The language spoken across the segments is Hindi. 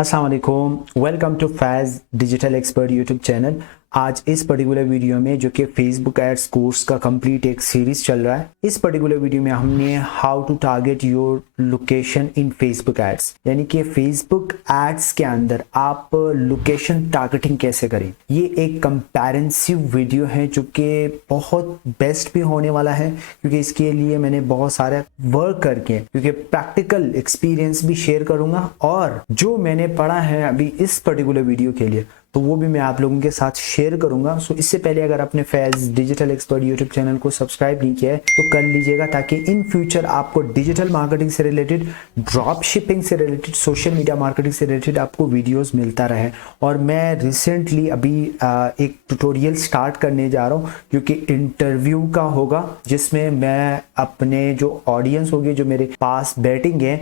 अस्सलाम वालेकुम, welcome to Faiz digital expert YouTube channel. आज इस पर्टिकुलर वीडियो में जो कि फेसबुक एड्स कोर्स का कंप्लीट एक सीरीज चल रहा है, इस पर्टिकुलर वीडियो में हमने how to target your location in Facebook ads, यानी कि फेसबुक एड्स के अंदर आप लोकेशन टारगेटिंग कैसे करें। ये एक कंपैरेटिव वीडियो है जो कि बहुत बेस्ट भी होने वाला है, क्योंकि इसके लिए मैंने बहुत सारे वर्क करके क्योंकि प्रैक्टिकल एक्सपीरियंस भी शेयर करूंगा और जो मैंने पढ़ा है अभी इस पर्टिकुलर वीडियो के लिए तो वो भी मैं आप लोगों के साथ शेयर करूंगा। सो इससे पहले अगर आपने फैज़ डिजिटल एक्सपर्ट यूट्यूब चैनल को सब्सक्राइब नहीं किया है तो कर लीजिएगा, ताकि इन फ्यूचर आपको डिजिटल मार्केटिंग से रिलेटेड, ड्रॉप शिपिंग से रिलेटेड, सोशल मीडिया मार्केटिंग से रिलेटेड आपको वीडियोस मिलता रहे। और मैं रिसेंटली अभी एक ट्यूटोरियल स्टार्ट करने जा रहा हूँ जो कि इंटरव्यू का होगा, जिसमें मैं अपने जो ऑडियंस होगी, जो मेरे पास बैठेंगे,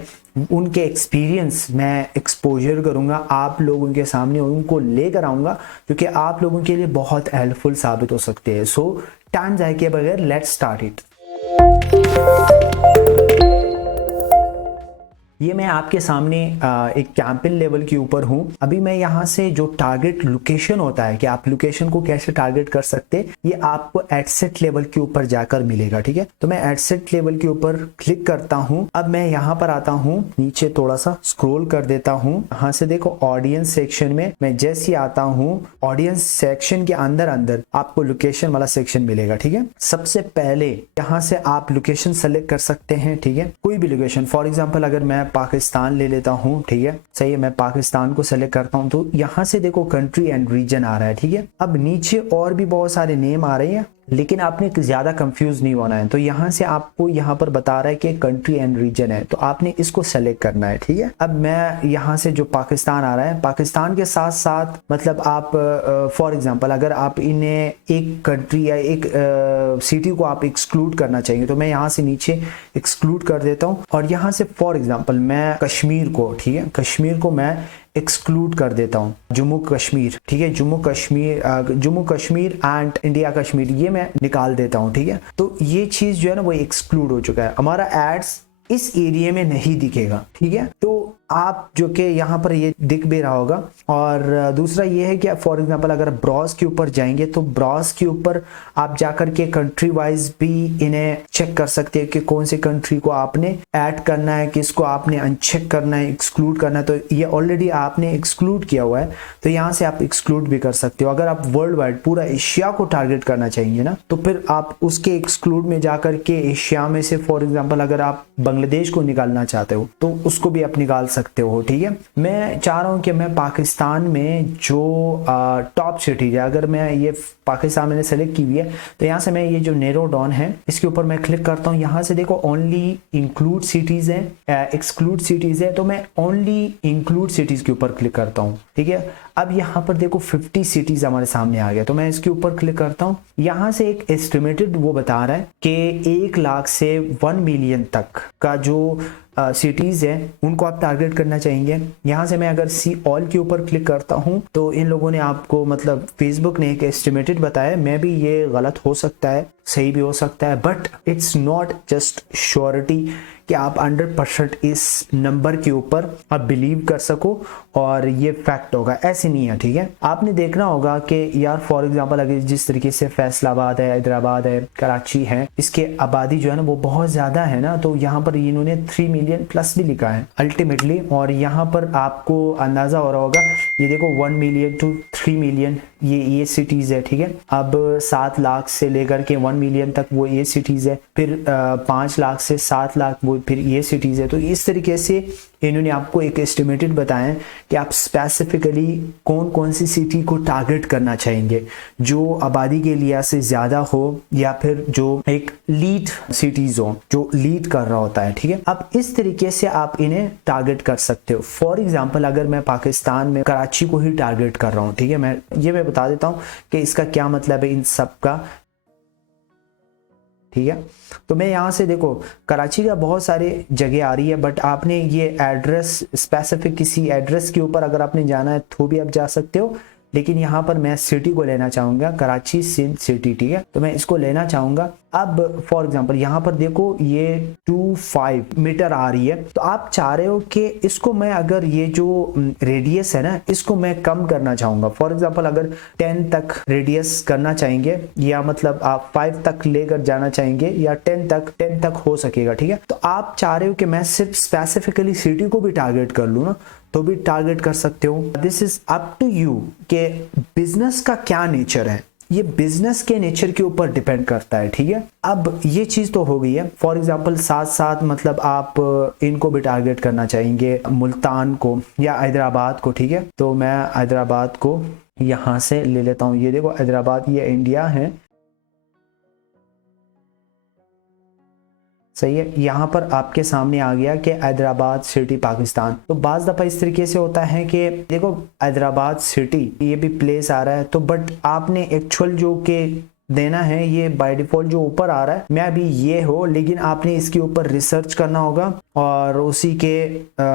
उनके एक्सपीरियंस मैं एक्सपोजर करूंगा आप लोगों के सामने, उनको लेकर आऊंगा जो कि आप लोगों के लिए बहुत हेल्पफुल साबित हो सकते हैं। सो टाइम जाए के बगैर लेट्स स्टार्ट इट। ये मैं आपके सामने एक कैंपेन लेवल के ऊपर हूं। अभी मैं यहां से जो टारगेट लोकेशन होता है कि आप लोकेशन को कैसे टारगेट कर सकते, ये आपको एडसेट लेवल के ऊपर जाकर मिलेगा। ठीक है, तो मैं एडसेट लेवल के ऊपर क्लिक करता हूं। अब मैं यहां पर आता हूं, नीचे थोड़ा सा स्क्रॉल कर देता हूं। यहां से देखो ऑडियंस सेक्शन में मैं जैसे आता हूं, ऑडियंस सेक्शन के अंदर अंदर आपको लोकेशन वाला सेक्शन मिलेगा। ठीक है, सबसे पहले यहां से आप लोकेशन सेलेक्ट कर सकते हैं। ठीक है, कोई भी लोकेशन, फॉर एग्जांपल अगर मैं पाकिस्तान ले लेता हूं, ठीक है, सही है, मैं पाकिस्तान को सेलेक्ट करता हूं, तो यहां से देखो कंट्री एंड रीजन आ रहा है। ठीक है, अब नीचे और भी बहुत सारे नेम आ रहे हैं, लेकिन आपने ज्यादा कंफ्यूज नहीं होना है। तो यहां से आपको यहां पर बता रहा है कि कंट्री एंड रीजन है, तो आपने इसको सेलेक्ट करना है। ठीक है, अब मैं यहां से जो पाकिस्तान आ रहा है, पाकिस्तान के साथ साथ मतलब आप फॉर एग्जांपल अगर आप इन्हें एक कंट्री या एक सिटी को आप एक्सक्लूड करना चाहिए, तो मैं यहां से नीचे एक्सक्लूड कर देता हूं और यहां से फॉर एग्जांपल मैं कश्मीर को, ठीक है, कश्मीर को मैं एक्सक्लूड कर देता हूं, जम्मू कश्मीर। ठीक है, जम्मू कश्मीर एंड इंडिया कश्मीर, ये मैं निकाल देता हूं। ठीक है, तो ये चीज जो है ना वो एक्सक्लूड हो चुका है, हमारा एड्स इस एरिया में नहीं दिखेगा। ठीक है, तो आप जो कि यहाँ पर ये दिख भी रहा होगा। और दूसरा ये है कि फॉर एग्जांपल अगर ब्राउज के ऊपर जाएंगे तो ब्राउज के ऊपर आप जाकर के कंट्री वाइज भी इन्हें चेक कर सकते हैं कि कौन सी कंट्री को आपने ऐड करना है, किसको आपने अनचेक करना है, एक्सक्लूड करना है। तो ये ऑलरेडी आपने एक्सक्लूड किया हुआ है, तो यहाँ से आप एक्सक्लूड भी कर सकते हो। अगर आप वर्ल्ड वाइड पूरा एशिया को टारगेट करना चाहिए ना, तो फिर आप उसके एक्सक्लूड में जाकर के एशिया में से फॉर एग्जाम्पल अगर आप बांग्लादेश को निकालना चाहते हो तो उसको भी आप निकाल सकते हो। ठीक है, मैं चाह रहा हूं कि मैं पाकिस्तान में जो टॉप सिटी है, अगर मैं ये पाकिस्तान मैंने सेलेक्ट की हुई है, तो यहां से मैं ये जो नैरो डाउन है इसके ऊपर मैं क्लिक करता हूं। यहां से देखो ओनली इंक्लूड सिटीज है, एक्सक्लूड सिटीज है, तो मैं ओनली इंक्लूड सिटीज के ऊपर क्लिक करता हूं। ठीक है, अब यहाँ पर देखो 50 सिटीज हमारे सामने आ गया, तो मैं इसके ऊपर क्लिक करता हूँ। यहाँ से एक एस्टिमेटेड वो बता रहा है कि 1 लाख से 1 मिलियन तक का जो सिटीज है उनको आप टारगेट करना चाहेंगे। यहाँ से मैं अगर सी ऑल के ऊपर क्लिक करता हूँ तो इन लोगों ने आपको मतलब फेसबुक ने एक एस्टिमेटेड बताया, मैं भी ये गलत हो सकता है, सही भी हो सकता है, but it's not just surety कि आप 100% इस नंबर के ऊपर आप बिलीव कर सको और ये फैक्ट होगा, ऐसे नहीं है। ठीक है, आपने देखना होगा कि यार फॉर एग्जांपल अगर जिस तरीके से फैसलाबाद है, हैदराबाद है, कराची है, इसके आबादी जो है ना वो बहुत ज्यादा है ना, तो यहाँ पर इन्होंने 3 मिलियन प्लस भी लिखा है अल्टीमेटली। और यहाँ पर आपको अंदाजा हो रहा होगा, ये देखो 1 मिलियन टू 3 मिलियन ये सिटीज है। ठीक है, अब 7 लाख से लेकर के 1 मिलियन तक वो ये सिटीज है, फिर 5 लाख से 7 लाख वो फिर ये सिटीज है। तो इस तरीके से इन्होंने आपको एक एस्टिमेटेड बताया कि आप स्पेसिफिकली कौन कौन सी सिटी को टारगेट करना चाहेंगे, जो आबादी के लिहाज से ज्यादा हो या फिर जो एक लीड सिटीज हो, जो लीड कर रहा होता है। ठीक है, अब इस तरीके से आप इन्हें टारगेट कर सकते हो। फॉर एग्जांपल अगर मैं पाकिस्तान में कराची को ही टारगेट कर रहा हूँ, ठीक है, मैं बता देता हूँ कि इसका क्या मतलब है इन सब का। ठीक है, तो मैं यहाँ से देखो कराची का बहुत सारे जगह आ रही है, बट आपने ये एड्रेस स्पेसिफिक किसी एड्रेस के ऊपर अगर आपने जाना है तो भी आप जा सकते हो, लेकिन यहाँ पर मैं सिटी को लेना चाहूंगा, कराची सिंध सिटी, ठीक है। तो मैं इसको लेना चाहूंगा। अब फॉर एग्जांपल यहाँ पर देखो ये 25 मीटर आ रही है, तो आप चाह रहे हो कि इसको मैं अगर ये जो रेडियस है ना इसको मैं कम करना चाहूंगा। फॉर एग्जांपल अगर 10 तक रेडियस करना चाहेंगे, या मतलब आप 5 तक लेकर जाना चाहेंगे, या 10 तक हो सकेगा, ठीक है। तो आप चाह रहे हो कि मैं सिर्फ स्पेसिफिकली सिटी को भी टारगेट कर लूँ ना, तो भी टारगेट कर सकते हो। This is up to you कि बिजनेस का क्या नेचर है, ये बिजनेस के नेचर के ऊपर डिपेंड करता है, ठीक है। अब ये चीज तो हो गई है। फॉर एग्जांपल साथ साथ मतलब आप इनको भी टारगेट करना चाहेंगे, मुल्तान को या हैदराबाद को, ठीक है। तो मैं हैदराबाद को यहाँ से ले लेता हूँ। ये देखो हैदराबाद, ये इंडिया है, सही है। यहाँ पर आपके सामने आ गया कि हैदराबाद सिटी पाकिस्तान। तो बाज दफा इस तरीके से होता है कि देखो हैदराबाद सिटी ये भी प्लेस आ रहा है, तो बट आपने एक्चुअल जो के देना है ये बाय डिफॉल्ट जो ऊपर आ रहा है मैं अभी ये हो, लेकिन आपने इसके ऊपर रिसर्च करना होगा और उसी के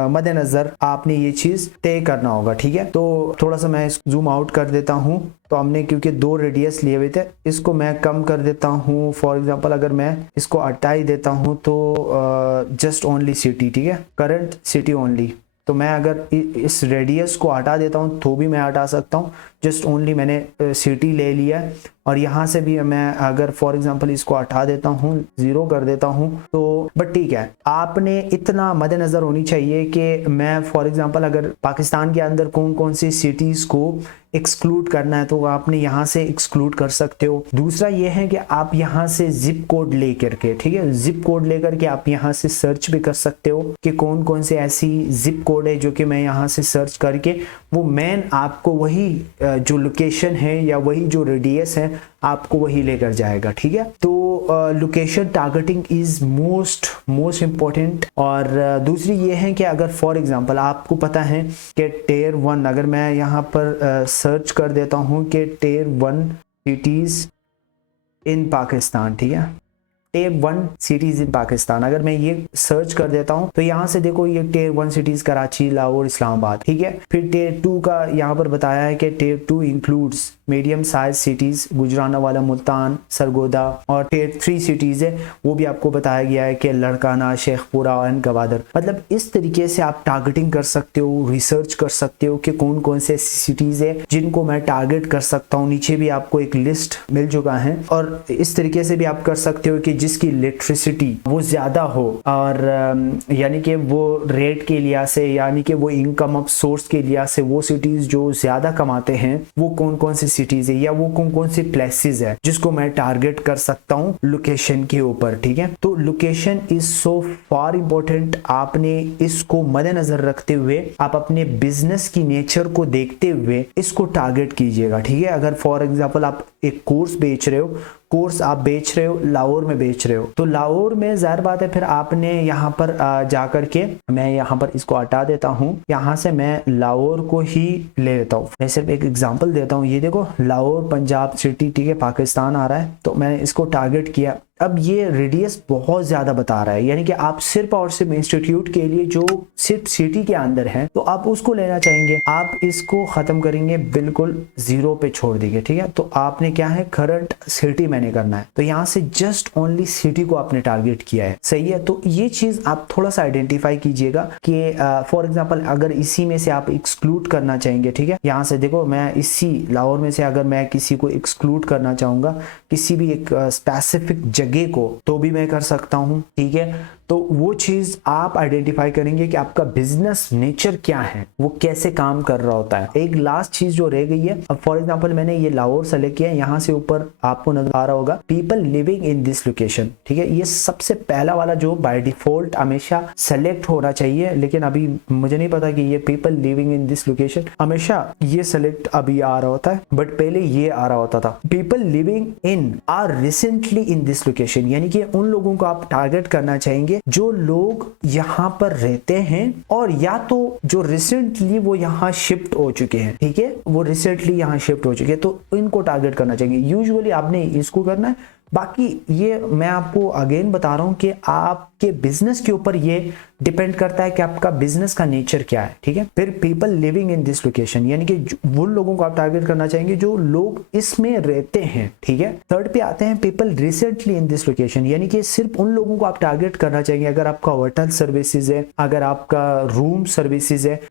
मद्देनजर आपने ये चीज तय करना होगा, ठीक है। तो थोड़ा सा मैं जूम आउट कर देता हूँ। तो हमने क्योंकि 2 रेडियस लिए हुए थे, इसको मैं कम कर देता हूँ। फॉर एग्जांपल अगर मैं इसको हटा ही देता हूँ तो जस्ट ओनली सिटी, ठीक है, करंट सिटी ओनली। तो मैं अगर इस रेडियस को हटा देता हूँ तो भी मैं हटा सकता हूँ, जस्ट ओनली मैंने सिटी ले लिया है। और यहाँ से भी मैं अगर फॉर एग्जांपल इसको हटा देता हूँ, 0 कर देता हूँ, तो बट ठीक है, आपने इतना मद्देनजर होनी चाहिए कि मैं फॉर एग्जांपल अगर पाकिस्तान के अंदर कौन कौन सी सिटीज को एक्सक्लूड करना है तो आपने यहाँ से एक्सक्लूड कर सकते हो। दूसरा ये है कि आप यहाँ से जिप कोड लेकर के, ठीक है, जिप कोड लेकर के आप यहाँ से सर्च भी कर सकते हो कि कौन कौन से ऐसी जिप कोड है जो कि मैं यहाँ से सर्च करके वो मेन आपको वही जो लोकेशन है या वही जो रेडियस है आपको वही लेकर जाएगा, ठीक है। तो location targeting is most important. और दूसरी ये है कि अगर फॉर एग्जांपल आपको पता है कि टियर 1, अगर मैं यहाँ पर सर्च कर देता हूँ कि टियर 1 सिटीज इन पाकिस्तान, ठीक है, टियर 1 सिटीज इन पाकिस्तान, अगर मैं ये सर्च कर देता हूं तो यहाँ से देखो ये टियर 1 सिटीज कराची, लाहौर, इस्लामाबाद, ठीक है। फिर टियर 2 का यहाँ पर बताया है कि tier 2 includes medium size cities Gujranwala, Multan, Sargodha. और टियर 3 सिटीज है वो भी आपको बताया गया है कि लड़काना, शेखपुरा एंड गवादर। मतलब इस तरीके से आप टारगेटिंग कर सकते हो, रिसर्च कर सकते हो कि कौन कौन से सिटीज है जिनको मैं टारगेट कर सकता हूँ। नीचे भी आपको एक लिस्ट मिल चुका है। और इस तरीके से भी आप कर सकते हो कि जिसकी इलेक्ट्रिसिटी वो ज्यादा हो और यानी कि वो रेट के लिहाज से, यानी कि वो इनकम ऑफ सोर्स के लिहाज से वो सिटीज जो ज्यादा कमाते हैं वो कौन कौन सी सिटीज है या वो कौन कौन सी प्लेसेस है जिसको मैं टारगेट कर सकता हूं लोकेशन के ऊपर, ठीक है। तो location is so far important. आपने इसको मद्देनजर रखते हुए आप अपने बिजनेस की नेचर को देखते हुए इसको टारगेट कीजिएगा, ठीक है। अगर फॉर एग्जांपल आप एक कोर्स बेच रहे हो, कोर्स आप बेच रहे हो लाहौर में बेच रहे हो, तो लाहौर में जाहिर बात है फिर आपने यहाँ पर जाकर के, मैं यहाँ पर इसको हटा देता हूँ, यहाँ से मैं लाहौर को ही ले लेता हूँ। मैं सिर्फ एक एग्जांपल देता हूँ। ये देखो लाहौर पंजाब सिटी, ठीक है, पाकिस्तान आ रहा है, तो मैंने इसको टारगेट किया। अब ये रेडियस बहुत ज्यादा बता रहा है, यानी कि आप सिर्फ और सिर्फ इंस्टीट्यूट के लिए जो सिर्फ सिटी के अंदर है तो आप उसको लेना चाहेंगे। आप इसको खत्म करेंगे, बिल्कुल 0 पे छोड़ देंगे, ठीक है। तो आपने क्या है, करंट सिटी मैंने करना है, तो यहाँ से जस्ट ओनली सिटी को आपने टारगेट किया है, सही है। तो ये चीज आप थोड़ा सा आइडेंटिफाई कीजिएगा कि फॉर एग्जाम्पल अगर इसी में से आप एक्सक्लूड करना चाहेंगे, ठीक है, यहाँ से देखो मैं इसी लाहौर में से अगर मैं किसी को एक्सक्लूड करना चाहूंगा किसी भी एक स्पेसिफिक जगह को, तो भी मैं कर सकता हूं, ठीक है। तो वो चीज आप आइडेंटिफाई करेंगे कि आपका बिजनेस नेचर क्या है, वो कैसे काम कर रहा होता है। एक लास्ट चीज जो रह गई है, अब फॉर एग्जांपल मैंने ये लाहौर सेलेक्ट किया, यहाँ से ऊपर आपको नजर आ रहा होगा people living in this location, ठीक है। ये सबसे पहला वाला जो बाय डिफॉल्ट हमेशा सेलेक्ट होना चाहिए, लेकिन अभी मुझे नहीं पता कि ये people living in this location हमेशा ये सेलेक्ट अभी आ रहा होता है, बट पहले ये आ रहा होता था people living in are recently in this location, यानी कि उन लोगों को आप टारगेट करना चाहेंगे जो लोग यहाँ पर रहते हैं और या तो जो रिसेंटली वो यहाँ शिफ्ट हो चुके हैं, ठीक है, वो रिसेंटली यहाँ शिफ्ट हो चुके हैं, तो इनको टारगेट करना चाहिए। यूजुअली आपने इसको करना है, बाकी ये मैं आपको अगेन बता रहा हूँ कि आपके बिजनेस के ऊपर ये डिपेंड करता है कि आपका बिजनेस का नेचर क्या है, ठीक है। फिर people living in this location, यानी कि वो लोगों को आप टारगेट करना चाहेंगे जो लोग इसमें रहते हैं, ठीक है। थर्ड पे आते हैं people recently in this location, यानी कि सिर्फ उन लोगों को आप टारगेट करना चाहेंगे अगर आपका होटल सर्विसेज है, अगर आपका रूम सर्विसेज है।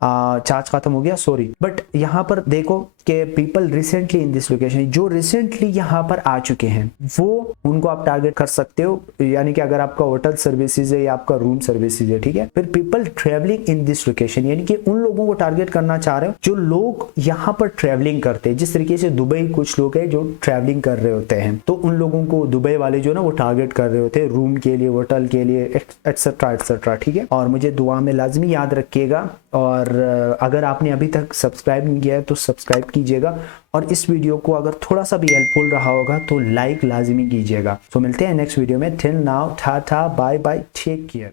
चार्ज खत्म हो गया, सॉरी, बट यहाँ पर देखो कि people recently in this location, जो रिसेंटली यहाँ पर आ चुके हैं वो उनको आप टारगेट कर सकते हो, यानी कि अगर आपका होटल सर्विसेज है या आपका रूम सर्विसेज है, ठीक है। फिर people travelling in this location, यानी कि उन लोगों को टारगेट करना चाह रहे हो जो लोग यहाँ पर ट्रेवलिंग करते हैं। जिस तरीके से दुबई कुछ लोग हैं जो ट्रेवलिंग कर रहे होते हैं, तो उन लोगों को दुबई वाले जो ना वो टारगेट कर रहे होते हैं रूम के लिए, होटल के लिए, एक्सेट्रा एक्सेट्रा, ठीक है। और मुझे दुआ में लाजमी याद रखिएगा, और अगर आपने अभी तक सब्सक्राइब नहीं किया है तो सब्सक्राइब कीजिएगा, और इस वीडियो को अगर थोड़ा सा भी हेल्पफुल रहा होगा तो लाइक लाजमी कीजिएगा। तो मिलते हैं नेक्स्ट वीडियो में। Till now tata bye bye, take care.